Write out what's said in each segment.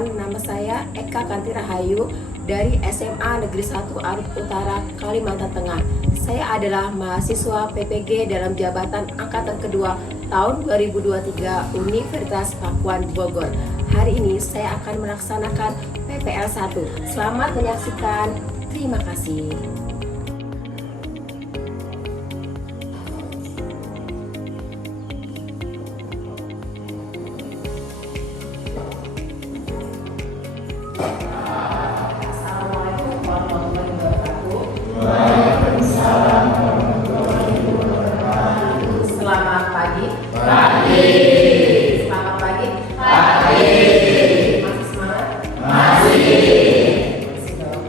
Perkenalkan, nama saya Eka Kanti Rahayu dari SMA Negeri 1 Arif Utara, Kalimantan Tengah. Saya adalah mahasiswa PPG dalam jabatan angkatan kedua tahun 2023 Universitas Pakuan Bogor. Hari ini saya akan melaksanakan PPL 1. Selamat menyaksikan. Terima kasih. Assalamualaikum warahmatullahi wabarakatuh. Waalaikumsalam warahmatullahi wabarakatuh. Selamat pagi. Pagi. Selamat pagi. Pagi. Masih semangat? Masih. Masih dong.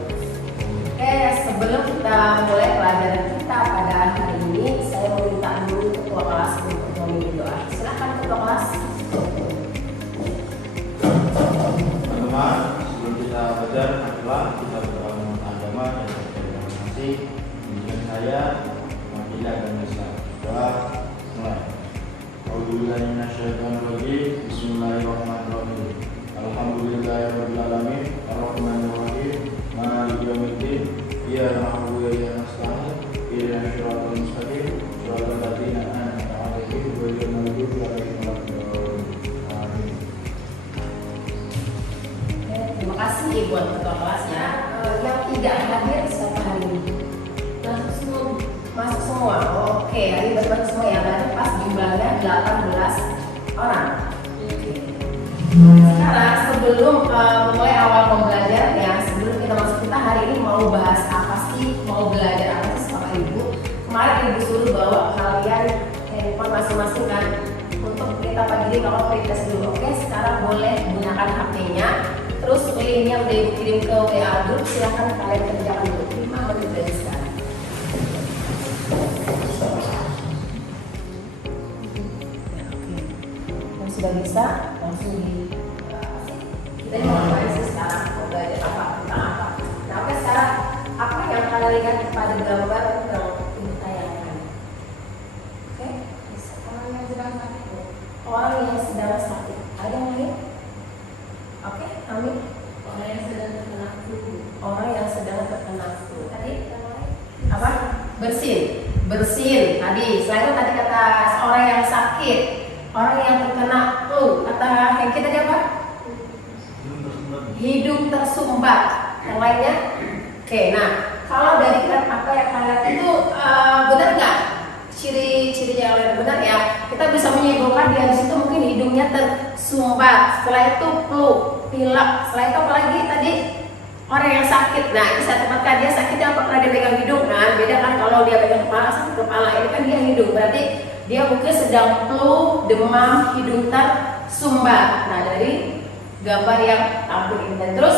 Oke, sebelum kita mulai pelajaran kita pada hari ini, saya meminta dulu ketua kelas untuk memimpin doa. Silakan ketua kelas. Teman-teman, sebelum kita belajar, marilah kita berdoa memohon agama dan terima kasih. Izinkan saya mewakili agama Islam. Doa mulai. A'udzubillahi minasyaitonirrajim. Bismillahirrahmanirrahim. Alhamdulillahirabbil alamin. Arrahmanir rahim. Maliki yaumiddin. Iyyaka na'budu wa iyyaka nasta'in. Ihdinas siratal mustaqim. Siratal ladzina an'amta 'alaihim ghairil maghdubi 'alaihim waladdallin. Amin. Terima kasih buat ketua kelasnya. Yang tidak hadir siapa hari ini? Masuk semua. Masuk semua. Oke, hari ini masuk semua ya. Berarti pas jumlahnya 18 orang. Oke. Sekarang sebelum mulai awal pembelajaran ya, sebelum kita masuk, kita hari ini mau bahas apa sih? Mau belajar apa sih sama Ibu? Kemarin Ibu suruh bawa kalian handphone masing-masing kan untuk kita pagi ini kalau pretest dulu. Oke, sekarang boleh gunakan HP-nya. Terus linknya udah Ibu kirim ke WA group, silahkan kalian kerjakan dulu 5 menit dari sekarang. Ya, oke. Yang sudah bisa langsung di kita mau ngapain sih sekarang? Mau belajar apa? Tentang apa? Nah, oke, sekarang apa yang kalian lihat pada gambar yang Ibu tayangkan? Oke, orang yang sedang sakit. Orang yang sedang sakit. Ada yang lain? Oke, Amin. Orang yang sedang terkena flu. Orang yang sedang terkena flu. Tadi apa? Bersin. Bersin. Tadi. Selain itu tadi kata orang yang sakit, orang yang terkena flu. Kata yang kita apa? Hidung tersumbat. Yang lainnya? Oke. Nah, kalau dari apa yang kalian itu benar nggak? Ciri-cirinya yang benar ya. Kita bisa menyimpulkan dia di situ mungkin hidungnya tersumbat. Setelah itu flu, pilek. Setelah itu apalagi tadi orang yang sakit. Nah, ini saya tempatkan dia sakitnya apa karena dia pegang hidung kan. Beda kan kalau dia pegang kepala, sakit kepala. Ini kan dia hidung. Berarti dia mungkin sedang flu, demam, hidung tersumbat. Nah, dari gambar yang tampil ini. Dan terus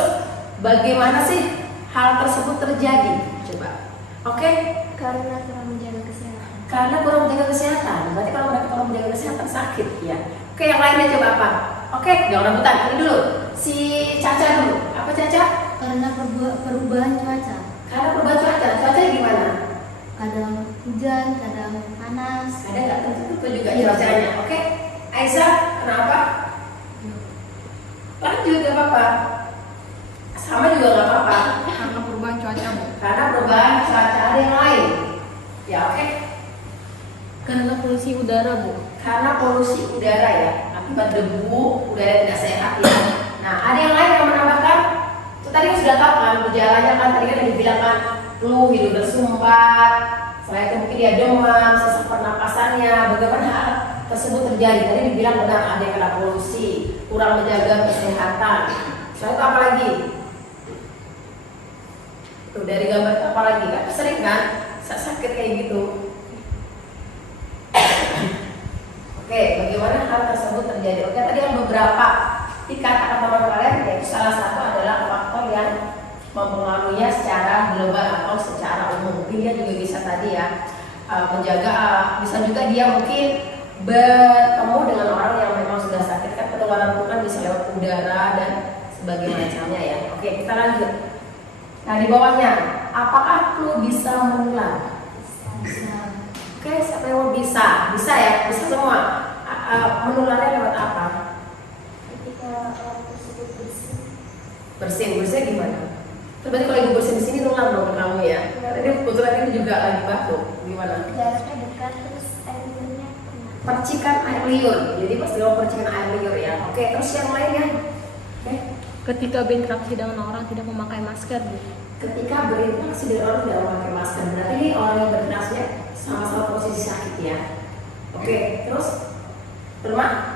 bagaimana sih hal tersebut terjadi? Coba. Oke? Karena kurang menjaga kesehatan. Karena kurang menjaga kesehatan. Berarti kalau mereka kurang menjaga kesehatan sakit ya. Oke, yang lainnya coba apa? Oke, jangan rebutan. Ini dulu. Si Caca dulu. Apa Caca? Karena perubahan cuaca. Karena perubahan cuaca. Cuacanya gimana? Kadang hujan, kadang panas. Ada nggak tentu juga cuacanya? Oke. Aisyah, kenapa? Lanjut, gak apa-apa. Sama juga gak apa-apa. Karena perubahan cuaca, Bu. Karena perubahan cuaca. Ada yang lain? Ya, oke. Karena polusi udara, Bu. Karena polusi udara ya, akibat debu, udara yang tidak sehat ya. Nah, ada yang lain yang menambahkan? Itu tadi kan sudah tahu kan, gejalanya kan tadi kan dibilang kan flu, hidung tersumbat, selain itu mungkin dia demam, sesak pernapasannya, bagaimana hal tersebut terjadi? Tadi dibilang benar ada yang kena polusi, kurang menjaga kesehatan. Selain itu apa lagi? Tuh dari gambar itu apa lagi? Kan sering kan sakit kayak gitu. Oke, bagaimana hal tersebut terjadi? Oke, tadi yang beberapa dikatakan teman kalian, yaitu salah satu adalah faktor yang mempengaruhinya secara global atau secara umum. Mungkin dia juga bisa tadi ya menjaga, bisa juga dia mungkin bertemu dengan orang yang memang sudah sakit. Kan penularan itu kan bisa lewat udara dan sebagainya macamnya ya. Oke, kita lanjut. Nah, di bawahnya, apakah flu bisa menular? Bisa. Oke, siapa yang mau bisa? Bisa ya, bisa semua. Menularnya lewat apa? Ketika alat tersebut bersih. Bersin gimana? Terus kalau ibu bersin di sini nular dong ke kamu ya. Ini kebetulan ini juga lagi batuk. Gimana? Jaraknya dekat terus air liurnya kena. Percikan air liur. Jadi pasti kalau percikan air liur ya. Oke, terus yang lainnya? Oke. Ketika berinteraksi dengan orang tidak memakai masker, Bu. Ketika berinteraksi dengan orang tidak memakai masker, berarti ini orang yang berinteraksi sama-sama posisi sakit ya. Oke, terus Berma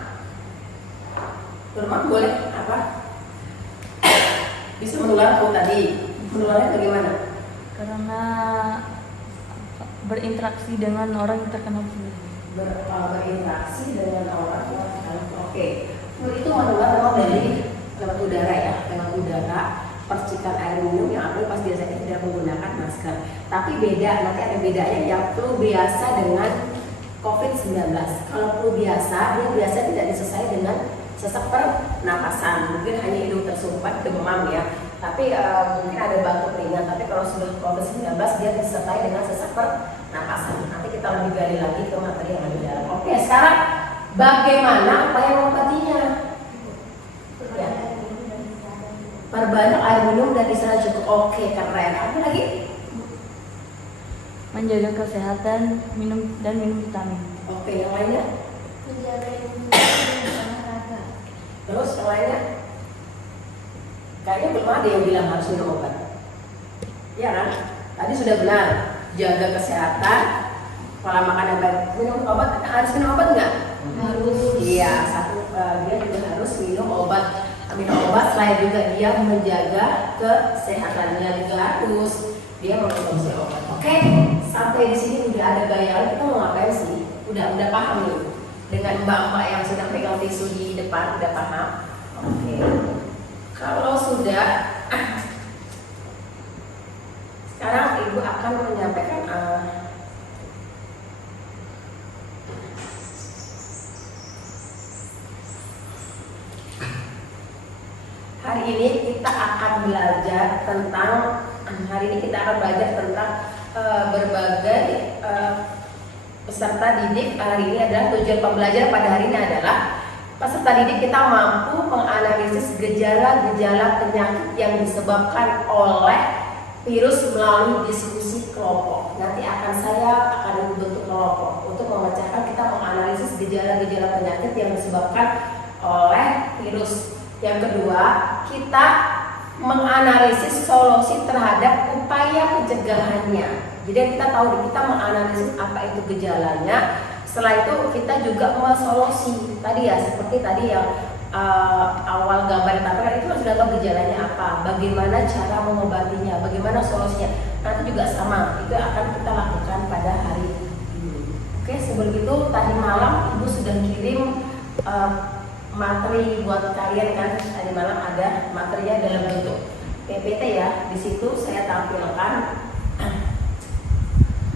boleh apa? Bisa menular tuh tadi. Menularnya bagaimana? Karena berinteraksi dengan orang yang terkena flu. Berinteraksi dengan orang yang terkena. Oke, itu menular memang dari lewat udara ya, lewat udara. Percikan air minum yang aku pas biasanya tidak menggunakan masker. Tapi beda, nanti ada bedanya yang flu biasa dengan COVID-19. Kalau flu biasa, dia biasa tidak disertai dengan sesak pernapasan, mungkin hanya hidung tersumbat, demam ya. Tapi mungkin ada batuk ringan. Tapi kalau sudah COVID-19 dia disertai dengan sesak pernapasan. Nanti kita lebih gali lagi ke materi yang ada di dalam. Oke, sekarang bagaimana upaya mengobatinya? Ya. Perbanyak air minum dan istirahat cukup. Oke, keren. Apa lagi? Menjaga kesehatan, minum vitamin. Oke, yang lainnya? Menjaga imunitas dan olahraga. Terus yang lainnya? Kayaknya belum ada yang bilang harus minum obat. Iya kan? Tadi sudah benar. Jaga kesehatan, pola makan yang baik. Minum obat, harus minum obat nggak? Harus. Iya, dia juga harus minum obat. Minum obat selain juga dia menjaga kesehatannya juga harus dia mengkonsumsi obat. Oke, sampai di sini udah ada gaya kita mau ngapain sih? Udah paham nih dengan mbak-mbak yang sudah pegang tisu di depan udah paham. Oke, kalau sudah sekarang ibu akan menyampaikan hari ini kita akan belajar tentang berbagai peserta didik. Hari ini adalah tujuan pembelajaran pada hari ini adalah peserta didik kita mampu menganalisis gejala-gejala penyakit yang disebabkan oleh virus melalui diskusi kelompok. Nanti saya akan membentuk kelompok untuk memecahkan kita menganalisis gejala-gejala penyakit yang disebabkan oleh virus. Yang kedua, kita menganalisis solusi terhadap upaya pencegahannya. Jadi kita tahu kita menganalisis apa itu gejalanya. Setelah itu kita juga mensolusi. Tadi ya seperti tadi yang awal gambar ditampilkan itu sudah tahu gejalanya apa, bagaimana cara mengobatinya, bagaimana solusinya. Nanti juga sama, itu akan kita lakukan pada hari ini. Oke, sebelum itu tadi malam ibu sudah kirim materi buat kalian kan. Tadi malam ada materinya dalam bentuk PPT ya. Di situ saya tampilkan.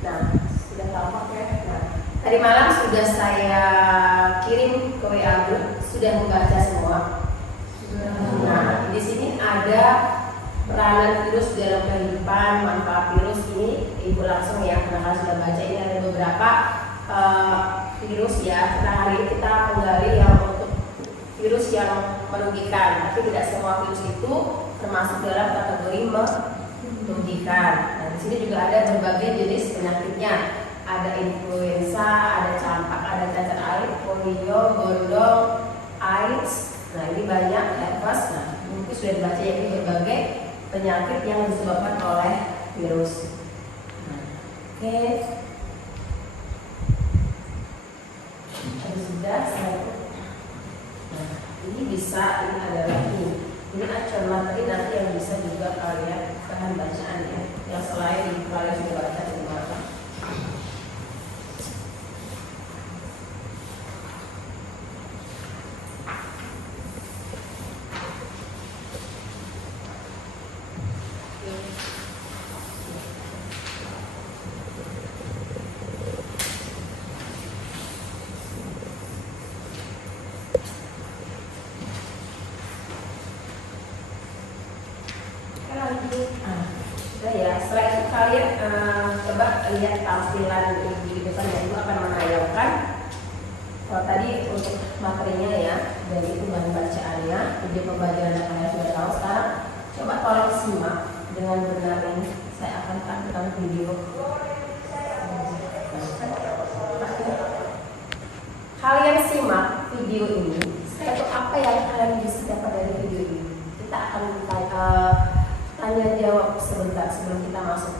Nah, sudah tampak ya. Nah, tadi malam sudah saya kirim ke WA group, sudah membaca semua. Nah, di sini ada peranan virus dalam kehidupan, manfaat virus ini ibu langsung ya, karena sudah baca ini ada beberapa virus ya. Nah, hari ini kita menggali yang virus yang merugikan, tapi tidak semua virus itu termasuk dalam kategori merugikan. Nah, di sini juga ada berbagai jenis penyakitnya. Ada influenza, ada campak, ada cacar air, polio, gondong, AIDS. Nah, ini banyak herpes. Nah, mungkin sudah dibaca ya, ini berbagai penyakit yang disebabkan oleh virus. Nah, oke. Sudah saya. Nah, ini bisa, ini adalah ini acuan materi nanti yang bisa juga kalian bahan bacaan ya. Yang selain kalian sudah baca di mana. Sudah ya, setelah itu kalian coba lihat tampilan di depan ya, ibu akan menayangkan tadi untuk materinya ya, dan itu bahan bacaannya, video pembelajaran yang kalian sudah tahu. Sekarang Coba tolong simak dengan benar ini. Saya akan tampilkan video. Kalian simak video ini. Itu apa yang kalian bisa dapat dari video ini? Kita akan tanya jawab sebentar sebelum kita masuk.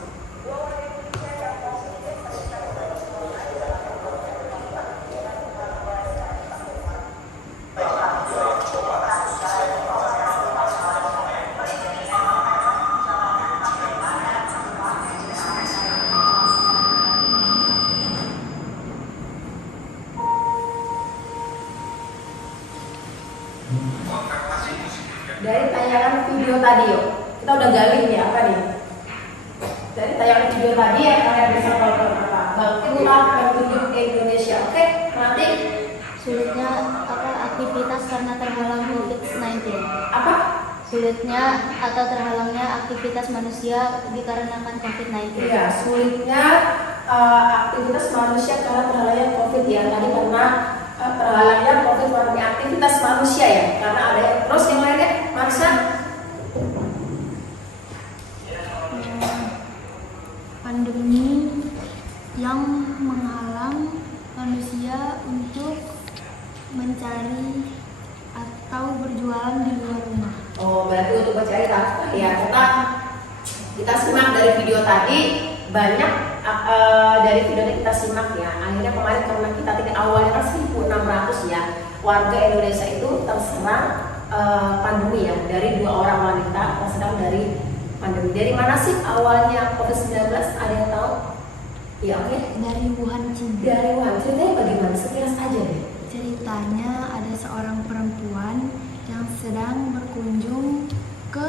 Dari tayangan video tadi yuk, kita udah gali nih apa nih? Dari tayangan video tadi ya kalian bisa melakukan apa? Bangkitlah penduduk Indonesia. Oke, nanti Sulitnya aktivitas karena terhalang COVID-19. apa? Sulitnya atau terhalangnya aktivitas manusia dikarenakan COVID-19. Iya, sulitnya aktivitas manusia karena terhalangnya COVID ya. Tadi karena terhalangnya COVID melalui aktivitas manusia ya. Karena ada terus yang lainnya, Marsa. Pandemi yang menghalang manusia untuk mencari atau berjualan di luar rumah. Oh, berarti untuk mencari nafkah ya. Kita simak dari video tadi banyak dari video yang kita simak ya. Akhirnya kemarin karena kita tidak awalnya kan 1.600 ya warga Indonesia itu terserang pandemi ya, dari 2 orang wanita terserang dari pandemi. Dari mana sih awalnya COVID-19? Ada yang tahu? Ya oke. Dari Wuhan, Cina. Dari Wuhan. Ceritanya bagaimana? Sekilas aja deh. Ceritanya ada seorang perempuan yang sedang berkunjung ke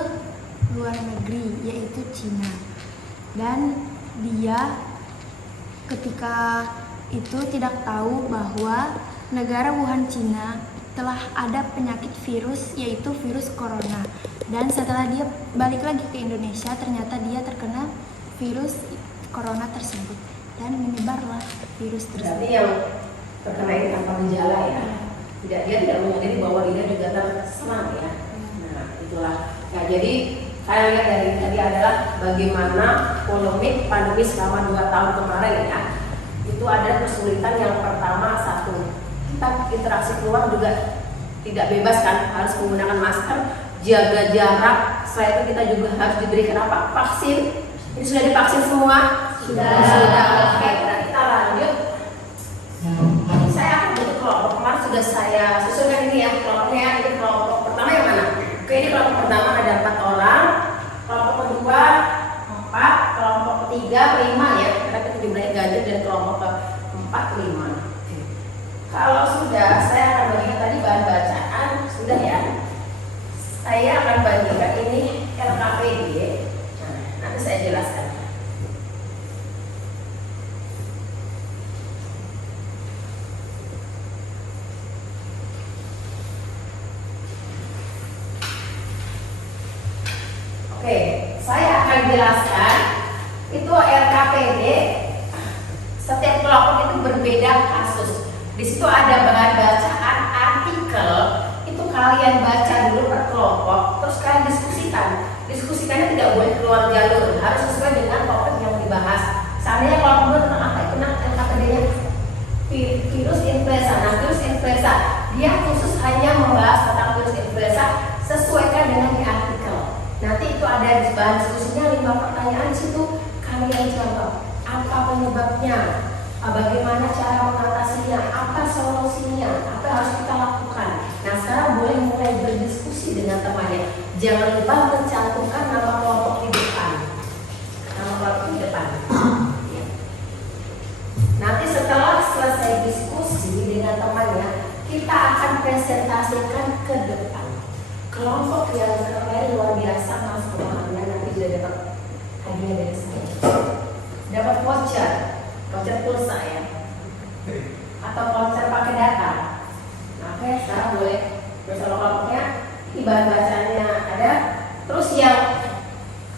luar negeri, yaitu Cina. Dan dia ketika itu tidak tahu bahwa negara Wuhan, Cina telah ada penyakit virus, yaitu virus corona. Dan setelah dia balik lagi ke Indonesia, ternyata dia terkena virus corona tersebut dan menyebarlah virus tersebut. Berarti yang terkena ini tanpa gejala ya. Dia tidak menyadari bahwa dia juga terserang ya. Nah, itulah. Nah, jadi kalian lihat dari tadi adalah bagaimana polemik pandemi selama 2 tahun kemarin ya. Itu ada kesulitan yang pertama, satu, kita interaksi keluar juga tidak bebas kan, harus menggunakan masker, jaga jarak. Setelah itu kita juga harus diberikan apa? Vaksin. Ini sudah divaksin semua? Sudah. Oke, nah kita lanjut. Saya akan bentuk kelompok. Kemarin sudah saya susunkan ini ya kelompoknya. Ini kelompok pertama yang mana? Oke, ini kelompok pertama ada 4 orang. Kelompok kedua 4. Kelompok ketiga 5 ya. Karena kita jumlahnya ganjil, dan kelompok keempat 5. Oke. Kalau sudah, saya akan bagikan tadi bahan bacaan sudah ya. Saya akan bagikan ini LKPD. Nah, nanti saya jelaskan. Oke, saya akan jelaskan itu RKPD. Setiap kelompok itu berbeda kasus. Di situ ada bahan bacaan artikel. Itu kalian baca dulu per kelompok, terus kalian diskusikan. Diskusikannya tidak boleh keluar jalur, harus sesuai dengan topik yang dibahas. Seandainya kelompok tentang apa itu RKPD-nya virus influenza. Nah, virus influenza dia khusus hanya membahas tentang virus influenza, sesuaikan dengan di artikel. Nanti itu ada bahan diskusinya 5 pertanyaan di situ, kalian jawab. Apa penyebabnya? Bagaimana cara mengatasinya? Apa solusinya? Apa yang harus kita lakukan? Nah, sekarang boleh mulai berdiskusi dengan temannya. Jangan lupa mencantumkan nama kelompok di depan. Nama kelompok di depan. Ya. Nanti setelah selesai diskusi dengan temannya, kita akan presentasikan ke depan. Kelompok yang keren luar biasa, mas pemahamannya nanti sudah dapat hadiah dari saya. Dapat voucher pulsa ya, atau voucher pakai data. Nah, oke, sekarang boleh bersama kelompoknya. Di bahan bacaannya ada. Terus yang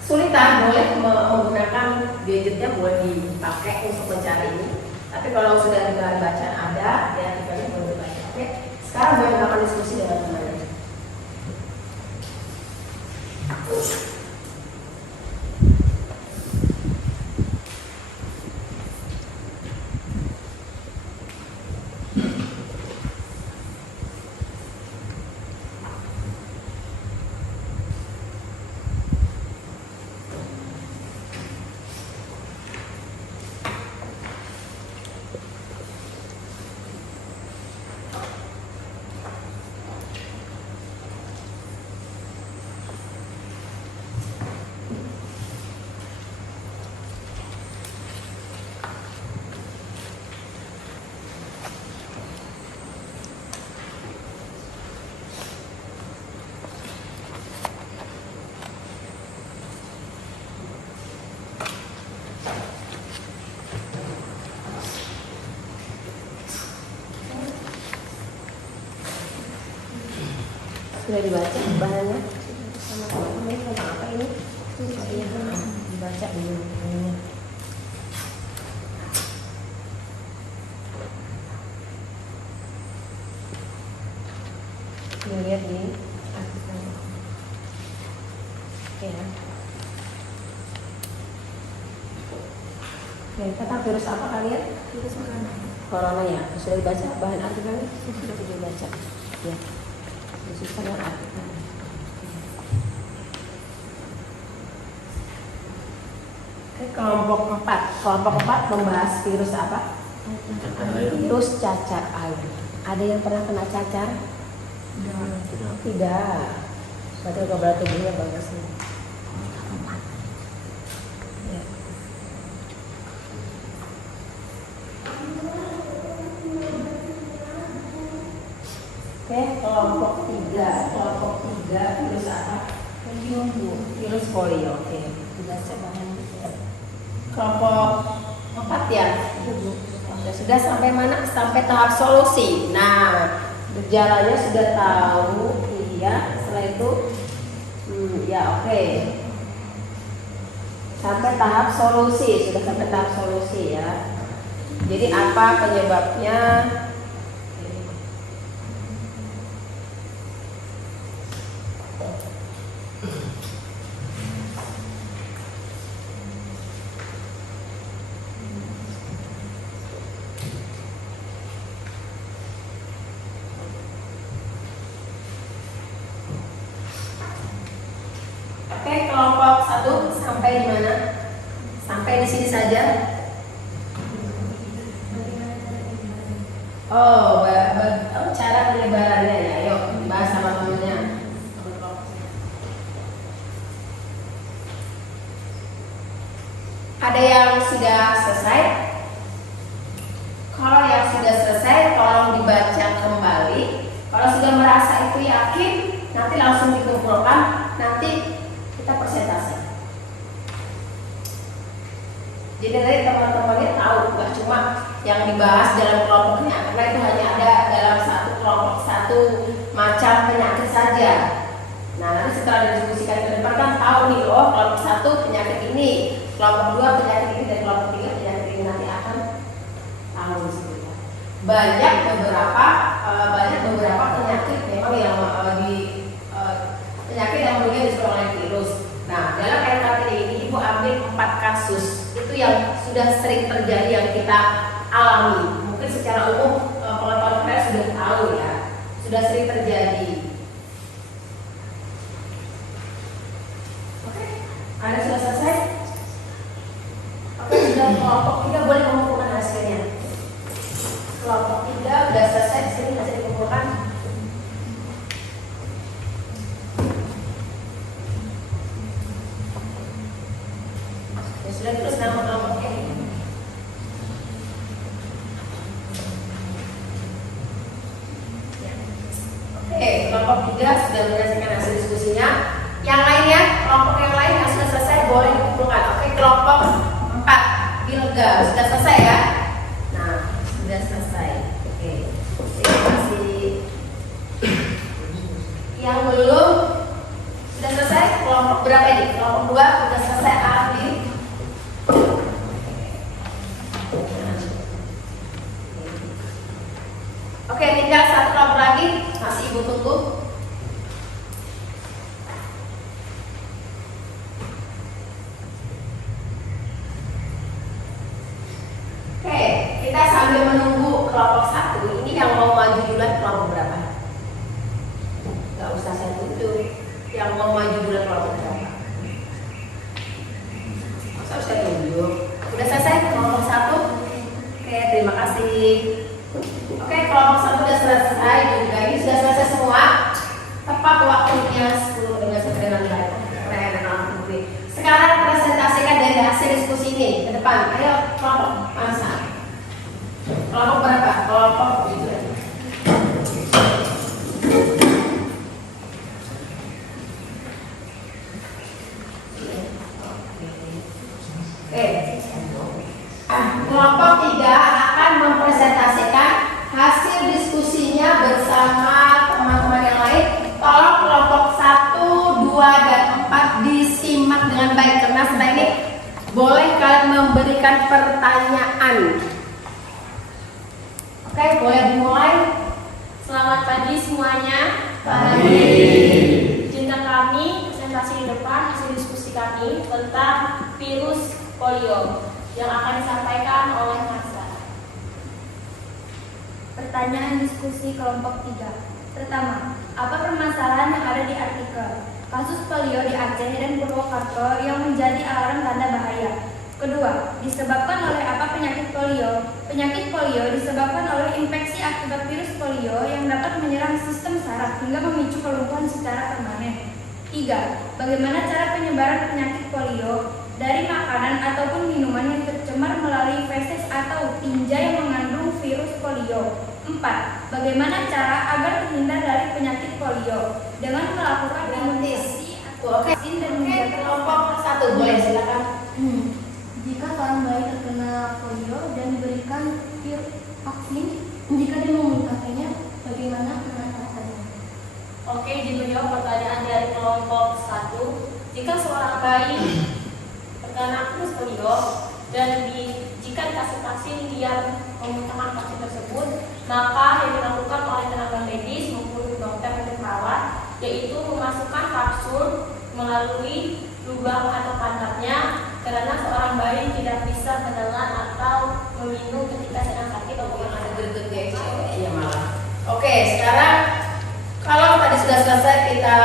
sulitan boleh menggunakan gadgetnya, boleh dipakai untuk mencari ini. Tapi kalau sudah di bahan bacaan ada, ya artikelnya boleh dibaca. Oke, sekarang boleh melakukan diskusi dengan teman-teman. Sudah dibaca bahannya sama teman-teman ini tentang apa ini? Iya, dibaca dulu. Lihat di artikelnya. Oke ya. Oke, tentang virus apa kalian? Virus corona. Corona ya. Sudah dibaca bahan artikelnya? Sudah dibaca. Ya. Susah dengan artikelnya. Oke, kelompok 4. Kelompok 4 membahas virus apa? Virus cacar air. Ada yang pernah kena cacar? Tidak. Berarti kekebalan tubuhnya bagus nih. Ya. Oke, kelompok 3. Kelompok 3 virus apa? Virus polio. Oke, tidak sebahan. Kelompok 4 ya. Oke, sudah sampai mana? Sampai tahap solusi. Nah, gejalanya sudah tahu, iya. Setelah itu, ya oke. Sampai tahap solusi, sudah sampai tahap solusi ya. Jadi apa penyebabnya? Oke, kelompok 1 sampai di mana? Sampai di sini saja. Oh, cara penyebarannya ya. Yuk, bahas sama temennya. Ada yang sudah selesai? Kalau yang sudah selesai, tolong dibaca kembali. Kalau sudah merasa itu yakin, nanti langsung dikumpulkan. Nanti kita persentase. Jadi dari teman-temannya tahu, nggak cuma yang dibahas dalam kelompoknya, karena itu hanya ada dalam satu kelompok, satu macam penyakit saja. Nah, nanti setelah didiskusikan ke depan kan tahu nih, oh kelompok 1 penyakit ini, kelompok 2 penyakit ini, dan kelompok 3 penyakit ini, nanti akan tahu disebutnya. Banyak beberapa penyakit memang yang penyakit yang mungkin disebabkan oleh virus. Nah, dalam RKT ini Ibu ambil 4 kasus itu yang sudah sering terjadi yang kita alami. Mungkin secara umum pengetahuan kalian sudah tahu ya, sudah sering terjadi. Oke, ada sudah selesai? Oke, sudah kelompok 3 boleh mengumpulkan hasilnya. Kelompok 3 sudah selesai, di sini hasil dikumpulkan. Sudah terus nama kelompoknya. Oke, kelompok 3 sudah menyelesaikan hasil diskusinya. Yang lainnya, kelompok yang lain yang sudah selesai boleh dikumpulkan. Oke, kelompok 4 Bilga sudah selesai ya. Nah, sudah selesai. Oke, terima kasih. Yang belum sudah selesai, kelompok berapa ini? Kelompok 2 sudah selesai. Adi. Oke, tinggal 1 kelompok lagi, masih Ibu tunggu. Oke, kita sambil menunggu kelompok 1, ini yang mau maju duluan kelompok berapa? Gak usah saya tunjuk, yang mau maju duluan kelompok berapa? Masa saya tunjuk? Udah selesai kelompok 1? Oke, terima kasih. Oke, kelompok 1 sudah selesai juga. Ini sudah selesai semua. Tepat waktunya 10 dengan sebenarnya keren. Sekarang presentasikan dari hasil diskusi ini ke depan. Ayo kelompok masa. Kelompok berapa? Kelompok 7. Kelompok 3 akan mempresentasikan hasil diskusinya bersama teman-teman yang lain. Tolong setelah ini boleh kalian memberikan pertanyaan. Oke, boleh dimulai. Selamat pagi semuanya. Pagi. Izinkan kami presentasi di depan hasil diskusi kami tentang virus polio yang akan disampaikan oleh Marsa. Pertanyaan diskusi kelompok 3. Pertama, apa permasalahan yang ada di artikel? Kasus polio di Aceh dan Purwokerto yang menjadi alarm tanda bahaya. Kedua, disebabkan oleh apa penyakit polio? Penyakit polio disebabkan oleh infeksi akibat virus polio yang dapat menyerang sistem saraf hingga memicu kelumpuhan secara permanen. 3. Bagaimana cara penyebaran penyakit polio? Dari makanan ataupun minuman yang tercemar melalui feses atau tinja yang mengandung virus polio. 4. Bagaimana cara agar terhindar dari penyakit polio? Dengan melakukan imunisasi atau Oke, vaksin dan oke, menjaga kelompok 1 boleh silakan. Jika seorang bayi terkena polio dan diberikan vaksin, jika dia membutuhkannya, bagaimana penanganannya? Oke, izin menjawab pertanyaan dari kelompok 1. Jika seorang bayi terkena virus polio dan jika dikasih vaksin dia membutuhkan vaksin tersebut, maka yang dilakukan oleh tenaga medis maupun dokter dan perawat yaitu memasukkan kapsul melalui lubang atau pantatnya karena seorang bayi tidak bisa menelan atau meminum ketika sedang sakit ataupun ada Gerget ya malah. Oke, sekarang kalau tadi sudah selesai kita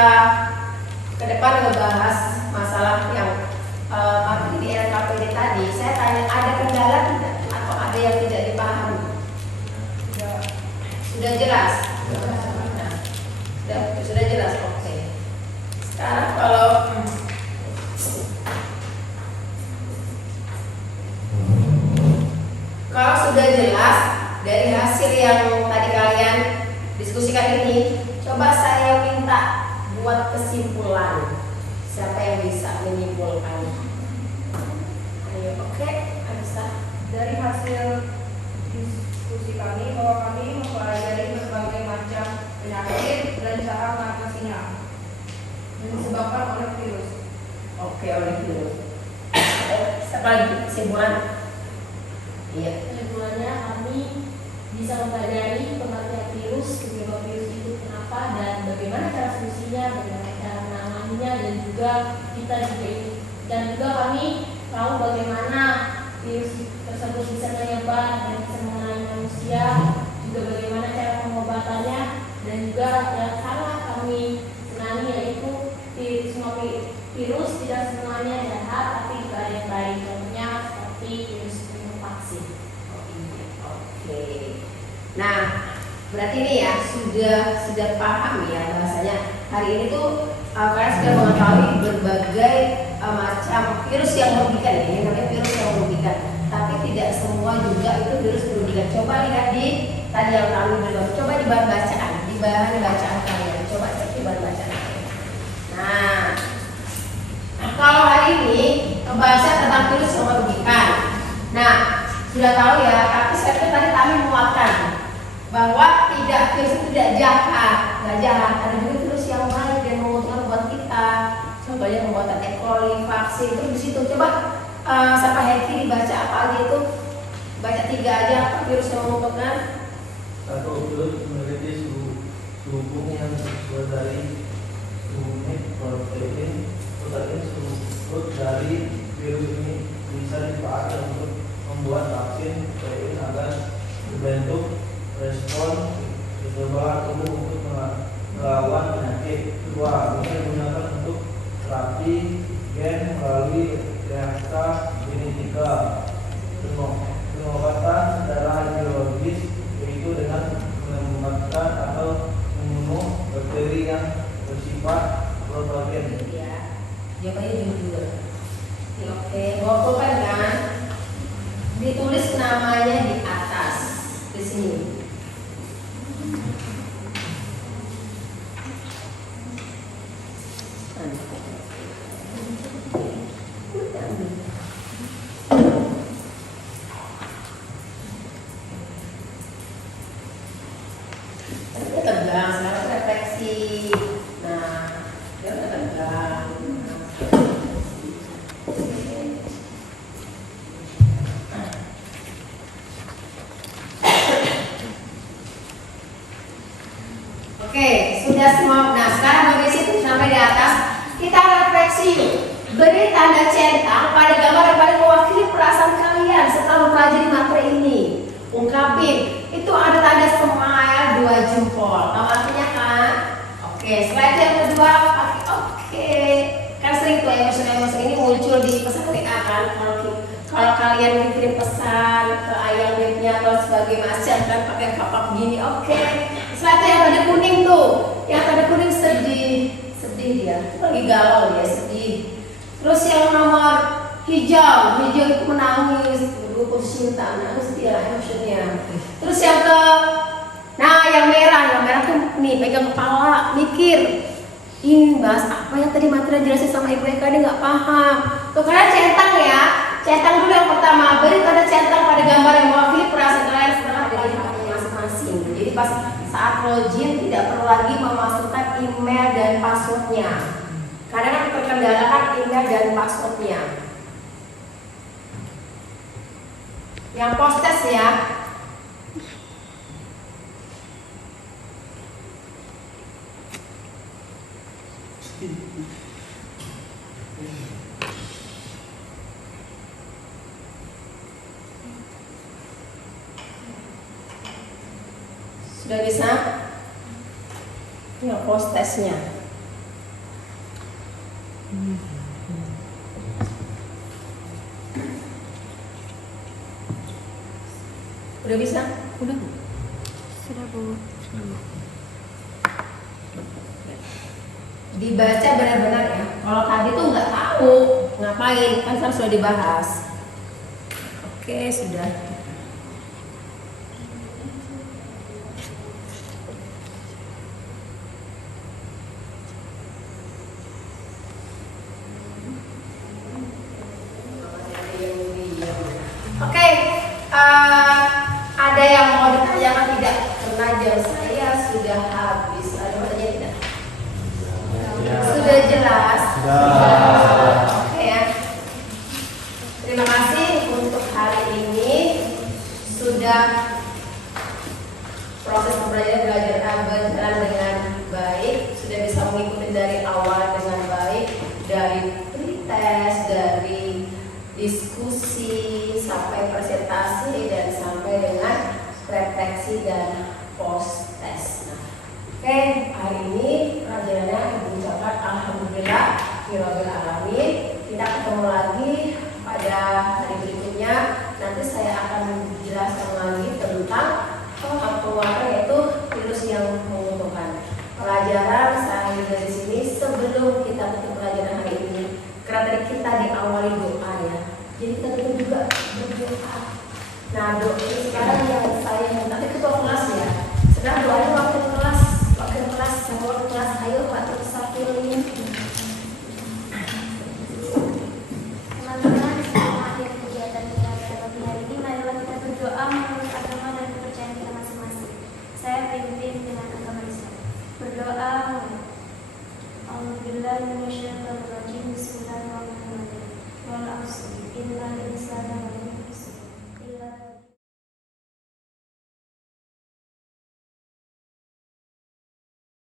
ke depan ngebahas masalah yang materi di RKPD tadi. Saya tanya ada kendala tidak atau ada yang tidak dipahami? Sudah jelas? Sudah jelas. Oke. Sekarang kalau sudah jelas dari hasil yang tadi kalian diskusikan ini, coba saya minta buat kesimpulan. Siapa yang bisa menyimpulkan? Ayo, oke, Anissa. Dari hasil diskusi kami bahwa kami mempelajari berbagai macam penyakit dan cara mengatasinya yang disebabkan oleh virus. Oke, oleh virus. Siapa lagi kesimpulan? Iya. Kesimpulannya kami bisa mempelajari pengertian virus, penyebab virus itu kenapa dan bagaimana cara solusinya, bagaimana cara menanganinya dan juga kita juga ini dan juga kami tahu bagaimana virus tersebut bisa menyebar dan bisa mengenai manusia, juga bagaimana cara pengobatannya dan juga yang sangat kami senangi yaitu semua virus tidak semuanya jahat tapi juga ada yang baik, contohnya seperti virus vaksin. Oke. Nah, berarti ini ya sudah paham ya bahasanya. Hari ini tuh kalian sudah mengetahui berbagai macam virus yang merugikan ya. Ini namanya virus yang merugikan. Tapi tidak semua juga itu virus merugikan. Coba lihat di tadi yang kami berikan. Coba di bahan bacaan kalian. Coba cek di bahan bacaan kalian. Nah, kalau hari ini pembahasan tentang virus yang merugikan. Nah, sudah tahu ya, tapi saya tadi kami menguatkan bahwa virus itu tidak jahat, nggak jahat. Ada juga virus yang baik dan menguntungkan buat kita. Contohnya pembuatan E. coli, vaksin itu di situ. Coba sampai Heki dibaca apa aja itu? Baca 3 aja apa virus yang menguntungkan. Satu, virus memiliki suhu bumi yang sesuai dari suhu protein struktur dari virus ini bisa dipakai untuk membuat vaksin protein agar membentuk respon kekebalan tubuh untuk melawan penyakit. Kedua, bisa digunakan untuk terapi gen melalui rekayasa genetika. Pengobatan secara biologis yaitu dengan mengembangkan atau membunuh bakteri yang bersifat patogen. Ya, jawabannya jujur. Oke, golputkan kan? Ditulis namanya di atas, di sini. Tegang, sekarang refleksi. Nah, dia tegang. Oke, sudah semua. Nah, sekarang dari situ sampai di atas kita refleksi yuk. Beri tanda centang pada gambar yang paling mewakili perasaan kalian setelah mempelajari materi ini. Ungkapin. Itu ada tanda smile 2 jempol. Tahu artinya kan? Oke, setelah itu yang kedua pakai oke. Kan sering tuh emosi ini muncul di pesan WA kan. Kalau kalian kirim pesan ke ayang webnya atau sebagai macam kan pakai kapak gini, oke. Setelah itu yang tanda kuning tuh, yang tanda kuning sedih dia, lagi galau ya, sedih. Terus yang nomor hijau itu menangis, putus cinta, nangis dia emosinya. Terus yang yang merah tuh nih pegang kepala, mikir. Ini bahas apa yang tadi materi jelasin sama Ibu Eka, dia nggak paham. Tuh kalian centang ya, centang dulu yang pertama. Beri tanda centang pada gambar yang mewakili perasaan kalian setelah dari haknya masing-masing. Jadi pas saat login tidak perlu lagi memasukkan email dan passwordnya. Karena kan terkendalakan email dan passwordnya. Yang post test ya. Sudah bisa? Ya, post testnya. Udah bisa? Udah. Sudah, Bu. Dibaca benar-benar ya. Kalau tadi tuh nggak tahu ngapain, kan sudah dibahas. Oke, sudah. Oke, ada yang mau ditanyakan tidak? Karena jam saya sudah habis. Ada yang bertanya tidak? Sudah jelas? Oke ya. Terima kasih untuk hari ini. Sudah proses pembelajaran berjalan dengan baik. Sudah bisa mengikuti dari awal dengan baik. Dari pretest, dari diskusi, sampai presentasi, dan sampai dengan refleksi dan post test. Oke, hari ini pelajarannya Ibu ucapkan alhamdulillah rabbil alamin. Kita ketemu lagi pada hari berikutnya. Nanti saya akan menjelaskan lagi tentang pengeluaran, yaitu virus yang menguntungkan. Pelajaran saya dari sini sebelum kita tutup pelajaran hari ini. Karena tadi kita diawali doa ya. Jadi kita tutup juga berdoa. Nah, doa ini sekarang yang saya minta ketua kelas ya. Sekarang doanya waktu kelas, sama kelas. Ayo Pak Tursafilin. Teman-teman, sebelum akhir kegiatan kita pada pagi hari ini, marilah kita berdoa menurut agama dan kepercayaan kita masing-masing. Saya pimpin dengan agama Islam. Berdoa mulai. Alhamdulillah, Indonesia, Bismillahirrahmanirrahim. Wal asr, innal insana